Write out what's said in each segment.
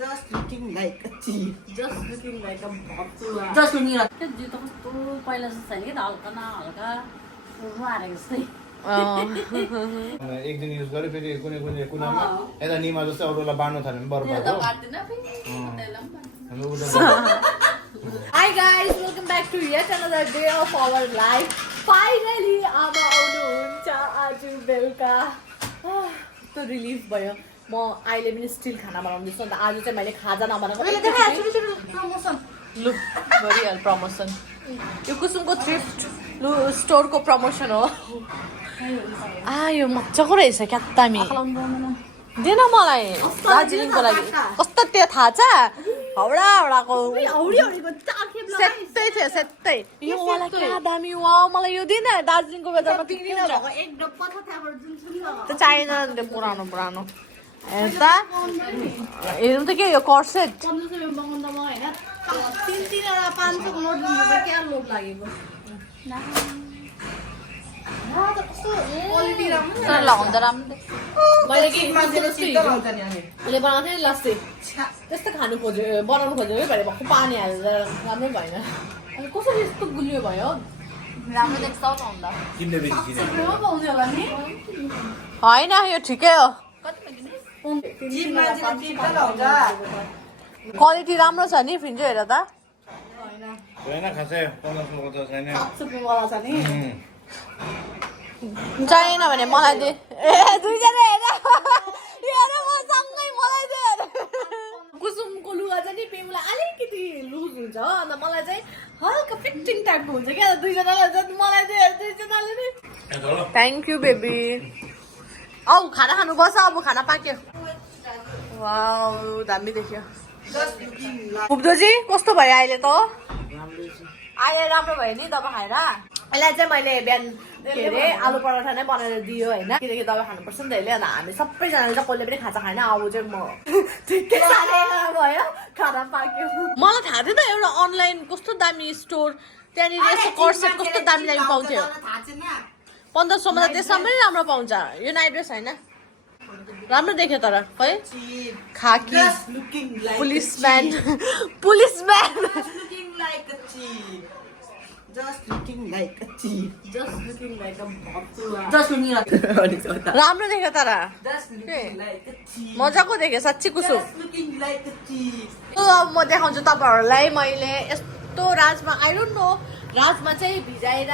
Just looking like a cheap. Just looking like a bhatua. Just looking like. के जिउ त कस्तो पहिला जस्तो छैन कि त हल्का न हल्का उर्नु आएको जस्तै एक दिन युज गरे फेरि कुनै कुनै कुनामा यता निमा जस्तै अरूलाई बाँड्नु थाल्यो भने बर्बाद हो Hi guys, welcome back to yet another day of our life. Finally, आमा आउनुहुन्छ आज बेलुका त्यो रिलिफ भयो म अहिले पनि स्टिल खाना बनाउँदैछु अन्त आज चाहिँ मैले खाजा नबनाएको लु गरिहाल प्रमोसन यो कुसुमको थ्रिफ्ट स्टोरको प्रमोसन हो यो मजाको रहेछ क्या दामी दिएन मलाई दार्जिलिङको लागि कस्तो त्यो थाहा छ हाउडा हाउडाको सेतै थियो सेतै यो वाला क्या दामी वा मलाई यो दिन दार्जिलिङको बजारमा त्यो चाहिएन त्यो पुरानो पुरानो हेर्दा हेरौँ त के यो कर्सेट लगाउँदा राम्रो मैले के बनाएको थिएँ लस्सी त्यस्तो खानु खोज्यो बनाउनु खोज्यो कि भरे भक्कु पानी हालेर राम्रै भएन अनि कसरी यस्तो गुलियो भयो राम्रो देख्छ होइन यो ठिकै हो क्वालिटी राम्रो छ नि फिन्जो हेर त चाहिएन भने मलाई दे दुईजना हेर मलाई दे कुसुमको लुगा चाहिँ नि पेमुलाई अलिकति लुज हुन्छ हो अन्त मलाई चाहिँ हल्का फिटिङ टाइपको हुन्छ क्या दुईजनालाई मलाई दे दुईजनाले नि थ्याङ्क यू बेबी औ खाना खानु बस अब खाना पाक्यो वाउ दामी देख्यो फुप्दोजी कस्तो भयो अहिले त अहिले राम्रो भयो नि दबाई खाएर यसलाई चाहिँ मैले बिहान के अरे आलु पराठा नै बनाएर दियो होइन किनकि दबाई खानुपर्छ नि त यसले अन्त हामी सबैजनाले चाहिँ कसले पनि खाजा खाएन अब चाहिँ म ठिकै भयो खाना पाक्यो मलाई थाहा थियो त एउटा अनलाइन कस्तो दामी स्टोर त्यहाँनिर यस्तो कर्सेट कस्तो दामी दामी पाउँथ्यो 1500मा त त्यसमा पनि राम्रो पाउँछ यो नाइट ड्रेस होइन राम्रो देख्यो तर खै खाकी पुलिसम्यान Just looking like a cheap. Just looking like a bhatua. Just looking like. राम्रो देख्यो तर Just looking like a cheap. मजाको देख्यो साँच्ची कुसुम Just looking like a cheap. अब म देखाउँछु तपाईँहरूलाई मैले यस्तो राजमा आई डोन्ट नो राजमा चाहिँ भिजाएर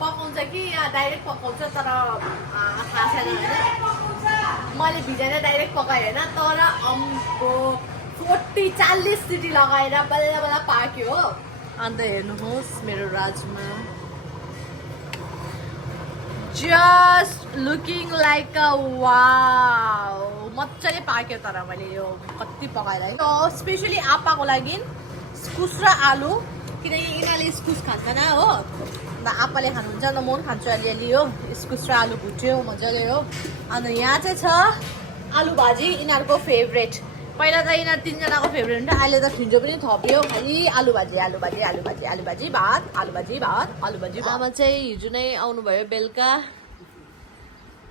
पकाउँछ कि या डाइरेक्ट पकाउँछ तर थाहा छैन होइन मैले भिजाएर डाइरेक्ट पकाएँ होइन तर अम्को 40-40 सिटी लगाएर बल्ल बल्ल पाक्यो हो अन्त हेर्नुहोस् मेरो rajma just looking like a wow मजाले पाक्यो तर मैले यो कति पकाएर स्पेसली आप्पाको लागि इस्कुस र आलु किनकि यिनीहरूले इस्कुस खाँदैन हो अन्त आप्पाले खानुहुन्छ अन्त म पनि खान्छु अलिअलि हो इस्कुस र आलु भुट्यो मजाले हो अन्त यहाँ चाहिँ छ आलु भाजी यिनीहरूको फेभरेट पहिला त यिनीहरू तिनजनाको फेभरेट हुन्छ अहिले त फिन्जो पनि थप्यो खालि आलु भाजी भात आमा चाहिँ हिजो नै आउनुभयो बेलुका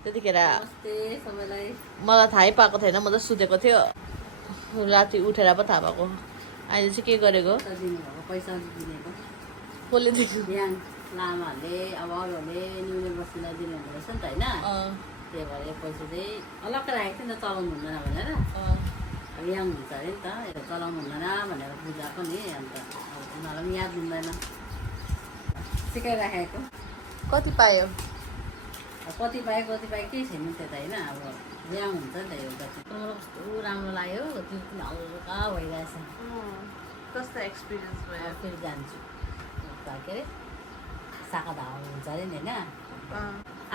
त्यतिखेर मलाई थाहै पाएको थिएन म त सुतेको थियो राति उठेर पो थाहा पाएको अहिले चाहिँ के गरेको कसले दिएको लामाहरूले अब अरूहरूले न्यु इयर बस्तीलाई दिनुहुँदो रहेछ नि त होइन त्यही भएर यो पैसा चाहिँ अलग्गै राखेको थियो नि त चलाउनु हुँदैन भनेर अब याङ हुन्छ अरे नि त चलाउनु हुँदैन भनेर बुझाएको नि अन्त उनीहरूलाई पनि याद हुँदैन सिकाइराखेको कति पायो कति पाएँ केही छैन त्यो त होइन अब याङ हुन्छ नि त एउटा चाहिँ कस्तो राम्रो लाग्यो त्यो पनि हल्का भइरहेछ कस्तो एक्सपिरियन्स भयो फेरि जान्छु के अरे साखा धावा हुन्छ अरे नि होइन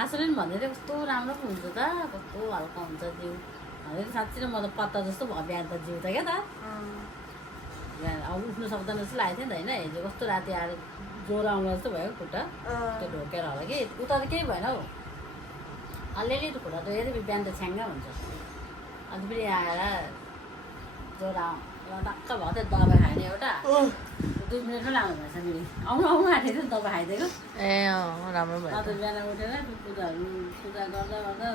आसुले पनि भन्दै थियो कस्तो राम्रो पो हुन्छ त कस्तो हल्का हुन्छ जिउ भनेर साँच्ची नै म त पत्ता जस्तो भयो बिहान त जिउ त क्या त बिहान अब उठ्नु सक्दैन जस्तो लागेको थियो नि त होइन हिजो कस्तो राति आएर ज्वरो आउनु जस्तो भयो खुट्टा त्यो ढोकेर होला कि उता त केही भएन हौ अलिअलि त खुट्टा त हेऱ्यो बिहान त छ्याङ्गै हुन्छ अन्त फेरि आएर ज्वरो टक्क भयो त्यो दबाई खाने एउटा 2 मिनटमै लानु भएछ फेरि आउनु आँटेको थियो नि दबाई खाइदिएको ए राम्रो भयो अन्त बिहान उठेर पूजा गर्दा गर्दा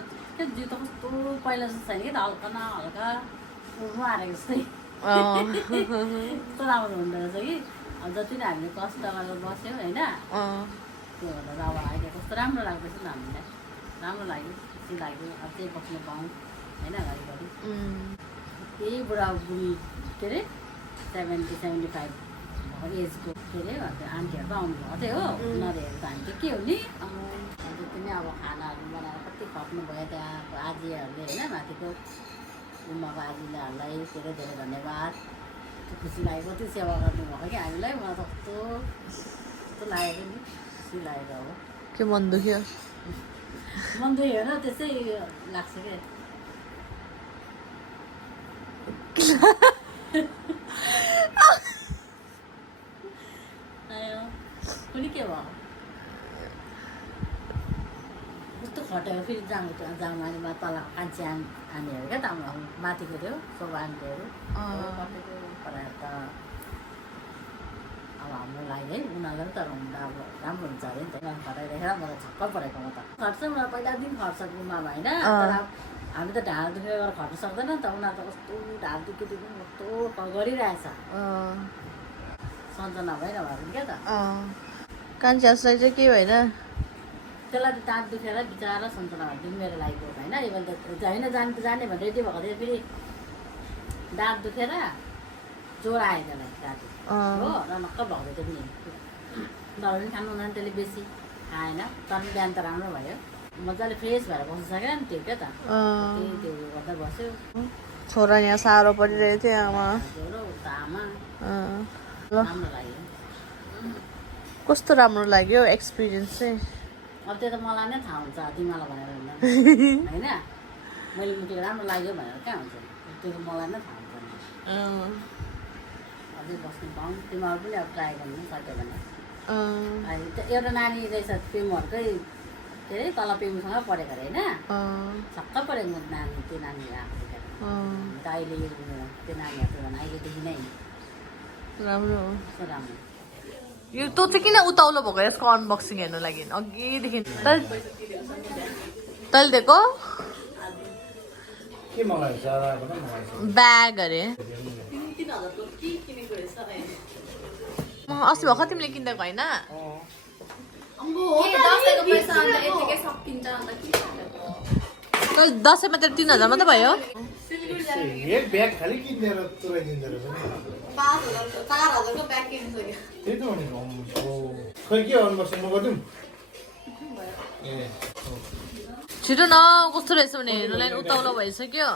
जिउ त कस्तो पहिला जस्तो छैन कि त हल्का न हल्का मारेको जस्तै कस्तो राम्रो हुँदो रहेछ कि अब जति नै हामीले कष्ट गरेर बस्यौँ होइन त्यो भनेर अब अहिले कस्तो राम्रो लाग्दैछ नि हामीलाई राम्रो लाग्यो खुसी लाग्यो अब त्यही बस्नु पाऊँ होइन घरिघरि त्यही बुढाबुढी के अरे 70-75 एजको के अरे आन्टीहरू त आउनुभएको थियो हो नदेखेर त हामी त के हो नि जति नै अब खानाहरू बनाएर कति खप्नु भयो त्यहाँको आजीहरूले होइन माथिको उमाको आजीहरूलाई धेरै धेरै धन्यवाद खुसी लागेको कति सेवा गर्नुभएको कि हामीलाई मलाई त कस्तो लागेको नि खुसी लागेको अब के मन दुख्यो होइन त्यसै लाग्छ क्या कुनै के भयो कस्तो खटेको फेरि जामानीमा तल कान्छी आनीहरू क्या त माथिको थियो सब आन्टीहरू खटेको पढाएर त अब हाम्रो लागि है उनीहरूलाई त हुँदा अब राम्रो हुन्छ अरे नि त खटाइदेखेर मलाई छक्क परेको म त खट्छ मलाई पहिला दिन खट्छ गुम्बामा होइन तर हामी त ढाड दुखेर गरेर खट्नु सक्दैन नि त उनीहरू त कस्तो ढाड दुखेदेखि कस्तो गरिरहेछ सन्जना भएन भयो क्या त कान्छासलाई चाहिँ के भएन त्यसलाई त दाँत दुखेर बिचरा सन्जना भएदेखि मेरो लागि गएको होइन यसले त होइन जाने भनेर रेडी भएको थियो फेरि दाँत दुखेर ज्वरो आयो त्यसलाई राति हो र नक्क भएको थियो पनि दबाई पनि खानु हुँदैन त्यसले बेसी खाएन तर बिहान त राम्रो भयो मजाले फ्रेस भएर बस्नु सकेन नि त्यो क्या त त्यो गर्दा बस्यो छोरा यहाँ साह्रो परिरहेको थियो आमा ज्वरो उता आमा ल राम्रो लाग्यो कस्तो राम्रो लाग्यो एक्सपिरियन्स चाहिँ अब त्यो त मलाई नै थाहा हुन्छ तिमीलाई भनेर होइन होइन मैले मुटुको राम्रो लाग्यो भनेर कहाँ हुन्छ त्यो त मलाई नै थाहा हुन्छ अझै बस्नु पाऊँ तिमीहरू पनि अब ट्राई गर्नु सक्यो भने अहिले त एउटा नानी रहेछ पेमुहरूकै के अरे तल पेमुसँग पढेको अरे होइन छक्क परेको म नानी त्यो नानी आएको देखेर त अहिले त्यो नानीहरू झन् अहिलेदेखि नै राम्रो हो कस्तो राम्रो यो तँ चाहिँ किन उताउलो भएको यसको अनबक्सिङ हेर्नु लागि अघिदेखि तैँले दिएको के मगाएछ ब्याग अरे अस्ति भर्खर तिमीले किनिदिएको होइन दसैँमा त 3000 मात्रै भयो एक ब्याग खालि किनेर तुराइदिँदो रहेछ त्यही त भनेको खै के अनबक्सिङ गरिदिउँ ए छिटो न कस्तो रहेछ भने हेर्नुलाई उताउलो भइसक्यो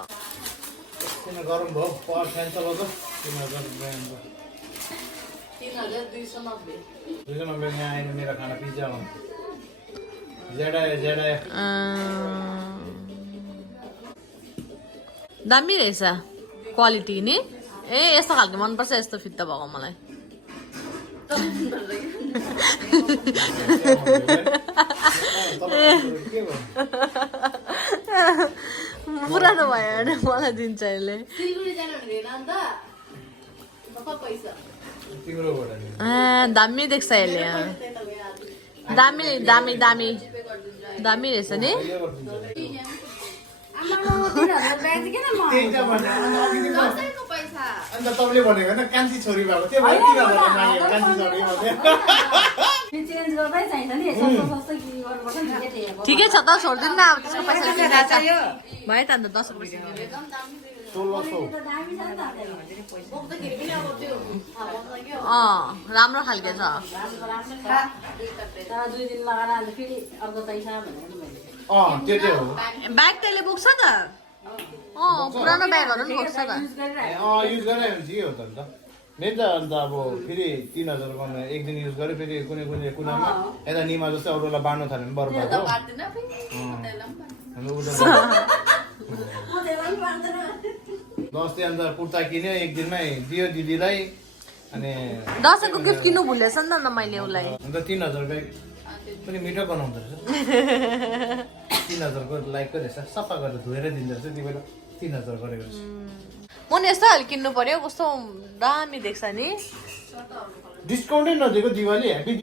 किन गरम भयो पावर फ्यान चलाउँदा 3290 यहाँ आएर मेरो खाना पिज्जा हो जेडा दामी रहेछ क्वालिटी नि ए यस्तो खालको मनपर्छ यस्तो फित्ता भएको मलाई पुरानो भयो भने मलाई दिन्छ यसले दामी देख्छ यसले दामी दामी दामी दामी रहेछ नि अन्त तपाईँले भनेको होइन कान्छी छोरी भएको त्यो भएर 3000 मागेको कान्छी छोरी ठिकै छ त छोडिदिनु न अब त्यसको पैसा भयो त अन्त 10 पैसा 1600 राम्रो खालके छ त्यो चाहिँ हो ब्याग त्यसले बोक्छ त पुरानो ब्यागहरू पनि बोक्छ त युज गरेर ठिकै हो त अन्त मेरो त अन्त अब फेरि 3000 गर्नु एक दिन युज गरेँ फेरि कुनै कुनामा यता निमा जस्तै अरूलाई बाँड्नु थाल्यो भने बर्बाद हो दसैँ अन्त कुर्ता किन्यो एक दिनमै दियो दिदीलाई अनि दसैँको गिफ्ट किन्नु भुलेछ नि त मैले उसलाई अन्त 3000 ब्याग पनि मिठो बनाउँदो रहेछ 3000 को लाइकको रहेछ सफा गरेर धोएर दिँदो रहेछ त्यो बेला 3000 गरेको रहेछ म नि यस्तो खाले किन्नु पर्यो कस्तो दामी देख्छ नि डिस्काउन्टै नदिएको दिवाली ह्याप्पी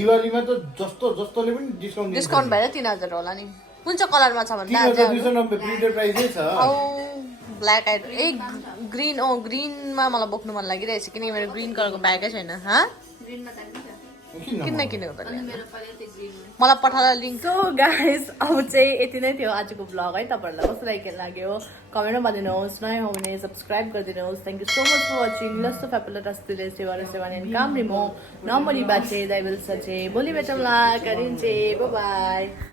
दिवालीमा त जस्तोले पनि डिस्काउन्ट भएर 3000 होला नि कुन चाहिँ कलरमा छ भन्दा 3290 प्रिन्टेड प्राइसै छ ब्ल्याक आइड ए ग्रिन ग्रिनमा मलाई बोक्नु मन लागिरहेछ किनकि मेरो ग्रिन कलरको ब्यागै छैन किन किनेको त मलाई पठाएर लिङ्क सो गाइस अब चाहिँ यति नै थियो आजको ब्लग है तपाईँहरूलाई कस्तो लाग्यो कमेन्टमा भनिदिनुहोस् नयाँ हो भने सब्सक्राइब गरिदिनुहोस् thank you so much for watching लस्तो फ्यापुला टस्तिले सेवा सेवान काम रिमो नम्बरी बाचे दाइबल सचे भोलि बेटौँला गरिन्छे बाई